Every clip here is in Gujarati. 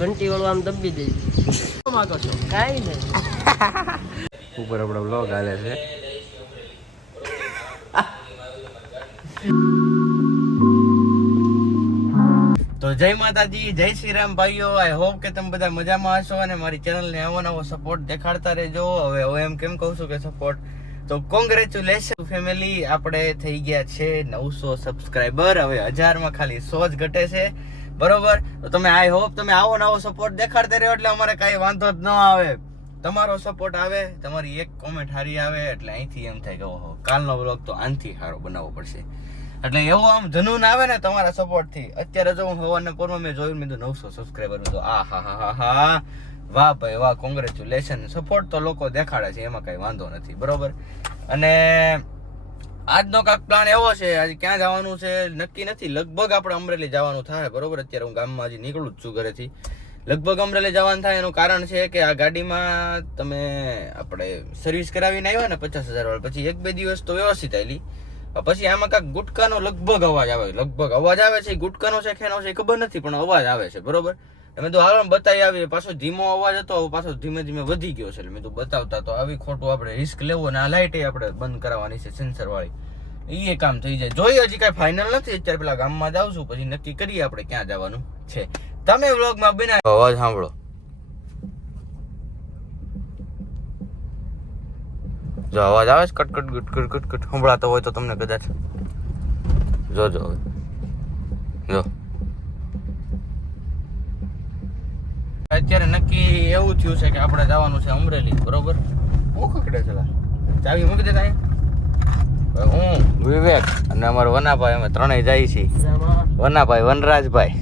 ઘંટી વાળું આમ દબી દે માંગો છો કાઈ નહીં ઉપર આપણો બ્લોગ હાલે છે. તો જય માતાજી, જય શ્રી રામ ભાઈઓ. આઈ હોપ કે તમે બધા મજામાં હશો અને મારી ચેનલને આવો નવો સપોર્ટ દેખાડતા રહેજો. હવે એમ કેમ કહું છું કે સપોર્ટ તો કોંગ્રેચ્યુલેશન ફેમિલી, આપણે થઈ ગયા છે 900 સબસ્ક્રાઈબર. હવે 1000 માં ખાલી 100 જ ઘટે છે, બરોબર. તો તમે આઈ હોપ તમે આવો નવો સપોર્ટ દેખાડતા રહ્યો એટલે અમારે કાંઈ વાંધો જ ન આવે. તમારો સપોર્ટ આવે, તમારી એક કોમેન્ટ સારી આવે એટલે અહીંથી એમ થાય કે ઓહો કાલનો વ્લોગ તો આનથી સારો બનાવવો પડશે. એટલે એવું આમ જનૂન આવે ને તમારા સપોર્ટ થી. અત્યારે જો હું હવારના પોરમાં મેં જોયું, મેં 900 સબસ્ક્રાઈબર તો આ હા વાહ ભાઈ વાહ, કોંગ્રેચ્યુલેશન. સપોર્ટ તો લોકો દેખાડે છે, એમાં કઈ વાંધો નથી, બરોબર. અને આજનો કાંક પ્લાન એવો છે, આજે ક્યાં જવાનું છે નક્કી નથી. લગભગ આપણે અમરેલી જવાનું થાય, બરોબર. અત્યારે હું ગામમાં હજી નીકળું જ છું ઘરેથી. લગભગ અમરેલી જવાનું થાય. એનું કારણ છે કે આ ગાડીમાં તમે આપણે સર્વિસ કરાવીને આવ્યા ને 50,000 વાળી, પછી 1-2 દિવસ તો વ્યવસ્થિત આવેલી. પછી આમાં કાંક ગુટકાનો લગભગ અવાજ આવે છે. ગુટકાનો છે ખેનો છે ખબર નથી, પણ અવાજ આવે છે, બરોબર. મેં તો હાલ બતાવી આવી, પાછો ધીમો અવાજ હતો, પાછો ધીમે ધીમે વધી ગયો છે. મેં તો બતાવતા તો આવી ખોટું આપણે રિસ્ક લેવો. અને આ લાઇટ આપણે બંધ કરાવવાની છે સેન્સર વાળી, એ કામ થઈ જાય. જોઈએ હજી કાંઈ ફાઇનલ નથી. અત્યારે પેલા ગામમાં જાઉં છું, પછી નક્કી કરીએ આપણે ક્યાં જવાનું છે. તમે વ્લોગમાં બનાવો, અવાજ સાંભળો. જો અવાજ આવે છે કટકટ સંભળાતો હોય તો તમને કદાચ જોજો. હવે જો અત્યારે નક્કી એવું થયું છે કે આપણે જવાનું છે અમરેલી, બરોબર. હું ખકડે છે ચાવી મૂકી દે ત્યાં. હું વિવેક અને અમારો વનાભાઈ, અમે ત્રણેય જઈએ છીએ. વનાભાઈ વનરાજભાઈ,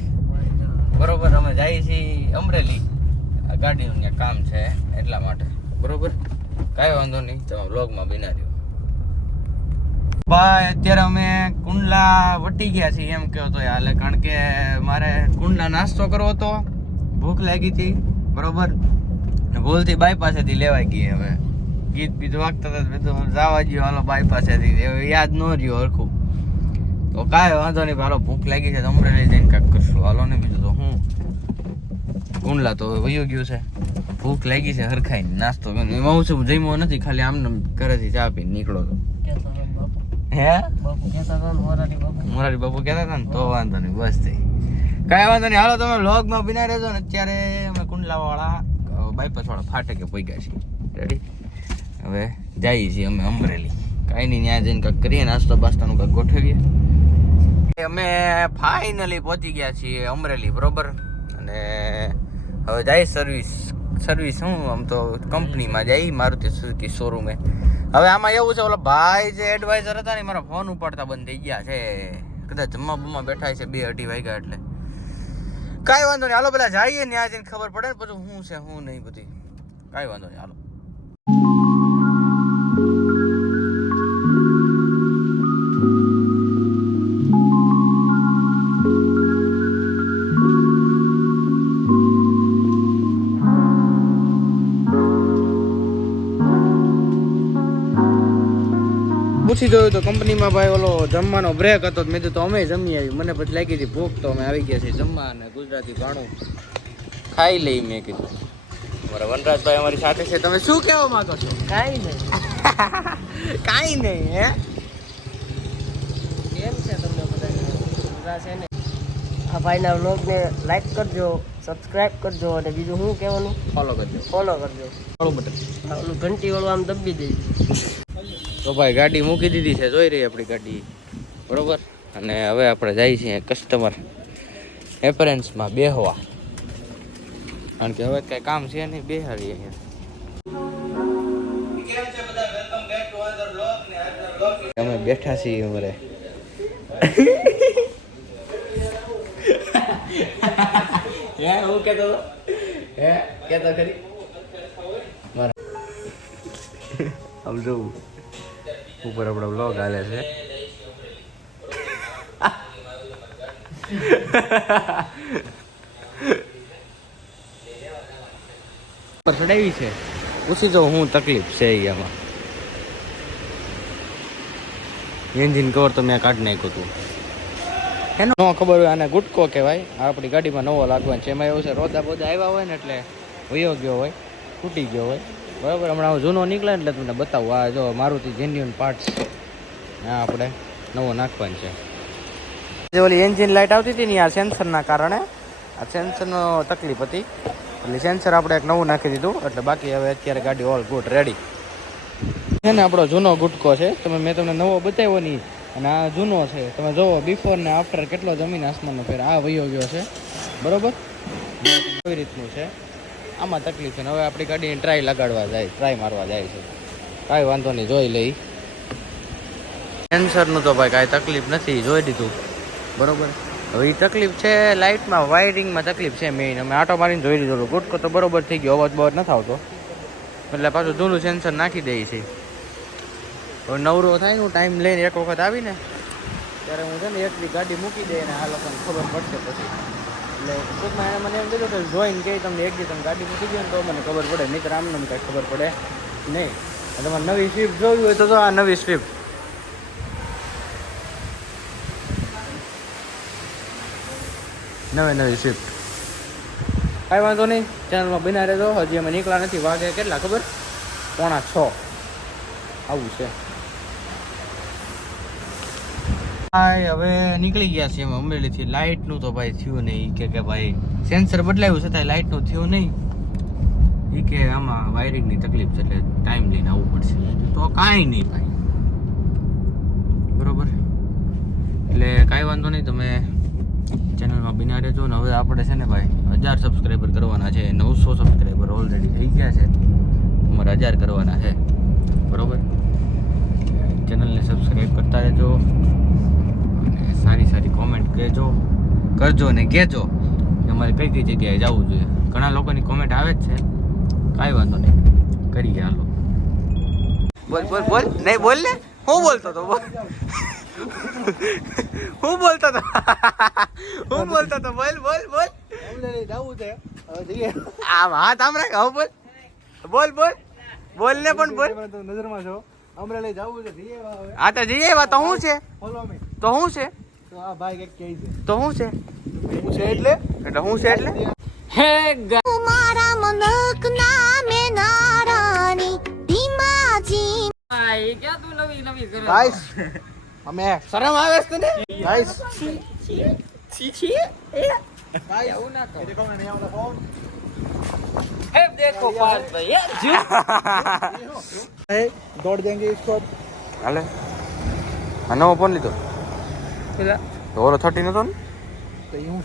બરોબર. અમે જઈએ છીએ અમરેલી. આ ગાડીનું ત્યાં કામ છે એટલા માટે, બરોબર. કાંઈ વાંધો નહીં, તમે વ્લોગમાં બિના રહ્યો. ભાઈ અત્યારે અમે કુંડલા વટી ગયા છીએ એમ કહો તો હાલે, કારણ કે મારે કુંડલા નાસ્તો કરવો હતો, ભૂખ લાગી હતી, બરોબર. ભૂલથી બાઈ પાસેથી લેવાઈ ગઈ. હવે ગીત બીજ વાગતા હતા, બધું જવા ગયો હાલો બાઈ પાસેથી, યાદ ન રહ્યું હરખું. તો કાંઈ વાંધો નહીં, હાલો ભૂખ લાગી છે તો અમરેલી જઈને કાંઈક કરશું, હાલો ને. બીજું તો હું કુંડલા તો વયું ગયું છે, ભૂખ લાગી છે હરખાઈને નાસ્તો એમાં હું શું જમ્યો નથી, ખાલી આમને ઘરેથી ચા પીને નીકળો તો. હે મોરારી બાપુ કહેતા હતા ને, તો વાંધો નહીં, બસ થઈ. કાંઈ વાંધો નહીં, હાલો તમે વ્લોગમાં બિના રહેજો ને. અત્યારે અમે કુંડલાવાળા બાયપાસ વાળા ફાટકે પહોંચ્યા છીએ, રેડી. હવે જઈએ છીએ અમે અમરેલી. કાંઈ નહીં, ત્યાં જઈને કાંઈક કરીએ, નાસ્તો બાસ્તાનું કાંઈક ગોઠવીએ. અમે ફાઇનલી પહોંચી ગયા છીએ અમરેલી, બરોબર. અને હવે જાય સર્વિસ હું આમ તો કંપનીમાં જઈ, મારુતિ સુઝુકી શોરૂમે. હવે આમાં એવું છે, ઓલા ભાઈ જે એડવાઇઝર હતા ને મારા ફોન ઉપાડતા બંધ થઈ ગયા છે, કદાચ જમવા બમવા બેઠા છે 2-2:30 વાગ્યા. એટલે કાંઈ વાંધો નહીં, હાલો પેલા જઈએ ને, આ જઈને ખબર પડે ને પછી શું છે શું નહીં બધી. કાંઈ વાંધો નહીં, હાલો. પૂછી જોયું તો કંપનીમાં ભાઈ ઓલો જમવાનો બ્રેક હતો, મેં તો અમે જમી આવી. મને પછી લાગી હતી ભૂખ, તો અમે આવી ગયા છીએ જમવા અને ગુજરાતી ભાણું ખાઈ લઈ. મેં કીધું મારા વનરાજભાઈ અમારી સાથે છે. તમે શું કહેવા માંગો છો? કાઈ નહીં હે કેમ છે તમને બધા છે ને? આ ભાઈના વ્લોગને લાઈક કરજો, સબસ્ક્રાઇબ કરજો, અને બીજું શું કહેવાનું, ફોલો કરજો. ફોલો બટન ઓલું ઘંટી વાળું આમ દબી દેજો. તો ભાઈ ગાડી મૂકી દીધી છે, જોઈ રહી આપણી ગાડી, બરોબર. અને હવે આપણે જઈએ છીએ કસ્ટમર એપરન્સમાં બેહવા, કારણ કે હવે કઈ કામ છે નહીં, બેહારી અહીંયા. અમે બેઠા છીએ અમારે. હું કેતો ખરી આમ જોવું ઉપર આપણો વ્લોગ હાલે છે. ચડાવી છે, પૂછી જો હું તકલીફ છે આમાં. એન્જિન કવર તો મેં કાઢી નાખ્યું હતું. એનો ન ખબર હોય આને ગુટકો કહેવાય. આપણી ગાડીમાં નવો લાગવાનો છે. એમાં એવું છે રોદા બોદા આવ્યા હોય ને એટલે વયો ગયો હોય, તૂટી ગયો હોય. બરાબર, હમણાં હું જૂનો નીકળે ને એટલે તમને બતાવું. આ જો મારુતિ જેન્યુન પાર્ટ્સ આ આપણે નવો નાખવાનું છે. જે ઓલી એન્જિન લાઇટ આવતી હતી ને આ સેન્સરના કારણે, આ સેન્સરનો તકલીફ હતી એટલે સેન્સર આપણે એક નવું નાખી દીધું. એટલે બાકી હવે અત્યારે ગાડી ઓલ ગુડ રેડી છે ને. આપણો જૂનો ગુટકો છે, મેં તમને નવો બતાવ્યો નહીં અને આ જૂનો છે. તમે જુઓ બિફોર ને આફ્ટર કેટલો જમીન આસમાનનો ફેર. આ વયો ગયો છે બરોબર, કેવી રીતનું છે. આમાં તકલીફ છે ને હવે આપણી ગાડીની ટ્રાય મારવા જાય છે. કાંઈ વાંધો નહીં, જોઈ લઈ. સેન્સરનું તો ભાઈ કાંઈ તકલીફ નથી, જોઈ દીધું બરોબર. હવે એ તકલીફ છે લાઇટમાં, વાયરિંગમાં તકલીફ છે મેઇન. અમે આટો મારીને જોઈ દીધો. ગુટકો તો બરોબર થઈ ગયો, અવાજ બવાજ નથી આવતો એટલે પાછું જૂનું સેન્સર નાખી દઈએ છીએ. હવે નવરો થાય ને હું ટાઈમ લઈને એક વખત આવીને ત્યારે હું છે ને એકલી ગાડી મૂકી દઈએ ને આ લોકોને ખબર પડશે પછી. એટલે ટૂંકમાં એને મને એમ કીધું કે જોઈને કહી તમને એક દી તમે ગાડી મૂકી દો ને તો મને ખબર પડે, નહીં તો આમને કાંઈ ખબર પડે નહીં. તમારે નવી સ્વિફ્ટ જોવી હોય તો આ નવી સ્વિફ્ટ નવી સ્વિફ્ટ. કાંઈ વાંધો નહીં, ચેનલમાં બના રહેજો. હજી અમે નીકળ્યા નથી, વાગે કેટલા ખબર? 5:45 આવું છે. હા, હવે નીકળી ગયા છીએ અમે અમરેલીથી. લાઇટનું તો ભાઈ થયું નહીં કે ભાઈ સેન્સર બદલાયું છતાં લાઇટનું થયું નહીં. એ કે આમાં વાયરિંગની તકલીફ છે એટલે ટાઈમ લઈને આવવું પડશે. તો કાંઈ નહીં ભાઈ બરોબર. એટલે કાંઈ વાંધો નહીં, તમે ચેનલમાં બિના રહેજો. ને હવે આપણે છે ને ભાઈ 1000 સબસ્ક્રાઈબર કરવાના છે. 900 સબસ્ક્રાઈબર ઓલરેડી થઈ ગયા છે, અમારે 1000 કરવાના છે બરોબર. ચેનલને સબસ્ક્રાઈબ કરતા રહેજો અને સારી કોમેન્ટ કરજો ને કહેજો કે અમારે કઈ જગ્યાએ જવું જોઈએ. ઘણા લોકોની કોમેન્ટ આવે જ છે, કાંઈ વાંધો નહીં, કરીએ હાલો. બોલ નહીં બોલ ને, હું બોલતો તો બોલ. હું બોલતો તો બોલ. આમ હાથ આમ રાખ, હવે બોલ ને પણ બોલ. નજરમાં છો અમરેલી જવું છે. હા તો જઈએ. તો શું છે? Follow me. તો શું છે? તો આ ભાઈ કઈક કહે છે. તો શું છે? હું છે એટલે શું છે એટલે? હે મારા મનક નામે નારાની ધીમાજી ભાઈ ક્યાં તું નવી કરે? ગાઈસ અમે શરમ આવે છે તને? ગાઈસ છી એ ભાઈ આવું ના કરો. દેખો મને આવતો ફોન. હે દેખો પાસ ભાઈ એ જો એ દોડ દેંગે इसको. હાલે આ નવો ફોન લીધો પેલા તો ઓલો 30 નતો ને? તો હું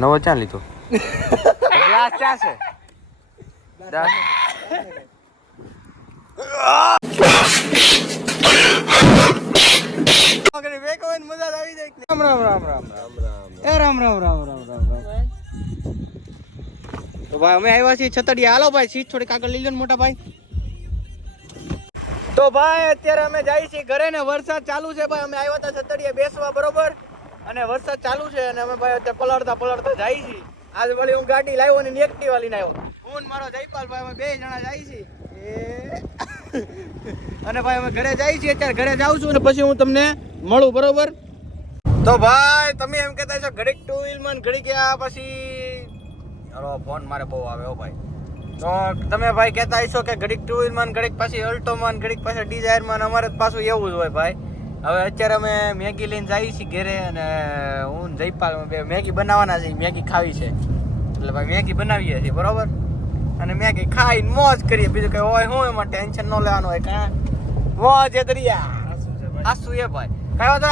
નવો ક્યાં લીધો? ગ્લાસ ક્યાં છે? તો ભાઈ અમે આવ્યા છીએ છતડિયા. હાલો ભાઈ સીટ થોડીક આગળ લઈ લો ને મોટા ભાઈ. તો ભાઈ અત્યારે અમે જાય છીએ ઘરે ને વરસાદ ચાલુ છે ભાઈ. અમે આવ્યા હતા છતડિયા બેસવા બરોબર, અને વરસાદ ચાલુ છે અને અમે ભાઈ અત્યારે પલળતા જાય છીએ. આજ વળી હું ગાડી લાવ્યો ને એક્ટિવા લઈને આવ્યો. હું મારો જયપાલ ભાઈ અમે 2 જણા જાય છીએ. અને ભાઈ અમે ઘરે જાય છીએ. અત્યારે ઘરે જાઉં છું ને પછી હું તમને મળું બરોબર. તો ભાઈ તમે એમ કહેતા છો ઘડીક 2 વ્હીલમાં ઘડી ગયા પછી ફોન મારે બહુ આવે હો ભાઈ. તો તમે ભાઈ કહેતા હશો કે ઘડીક 2 વ્હીલમાં ઘડીક પછી અલ્ટોમાં ઘડીક પછી ડિઝાયરમાં. અમારે જ પાછું એવું જ હોય ભાઈ. હવે અત્યારે અમે મેગી લઈને જઈએ છીએ ઘરે અને હું જયપાલ બે મેગી બનાવવાના છીએ. મેગી ખાવી છે એટલે ભાઈ મેગી બનાવીએ છીએ બરોબર. અને મેગી ખાઈને મોજ કરીએ, બીજું કઈ હોય હું એમાં ટેન્શન ન લેવાનું હોય. કાં મોજ એ દરિયા આસુ એ ભાઈ કાંઈ વાંધો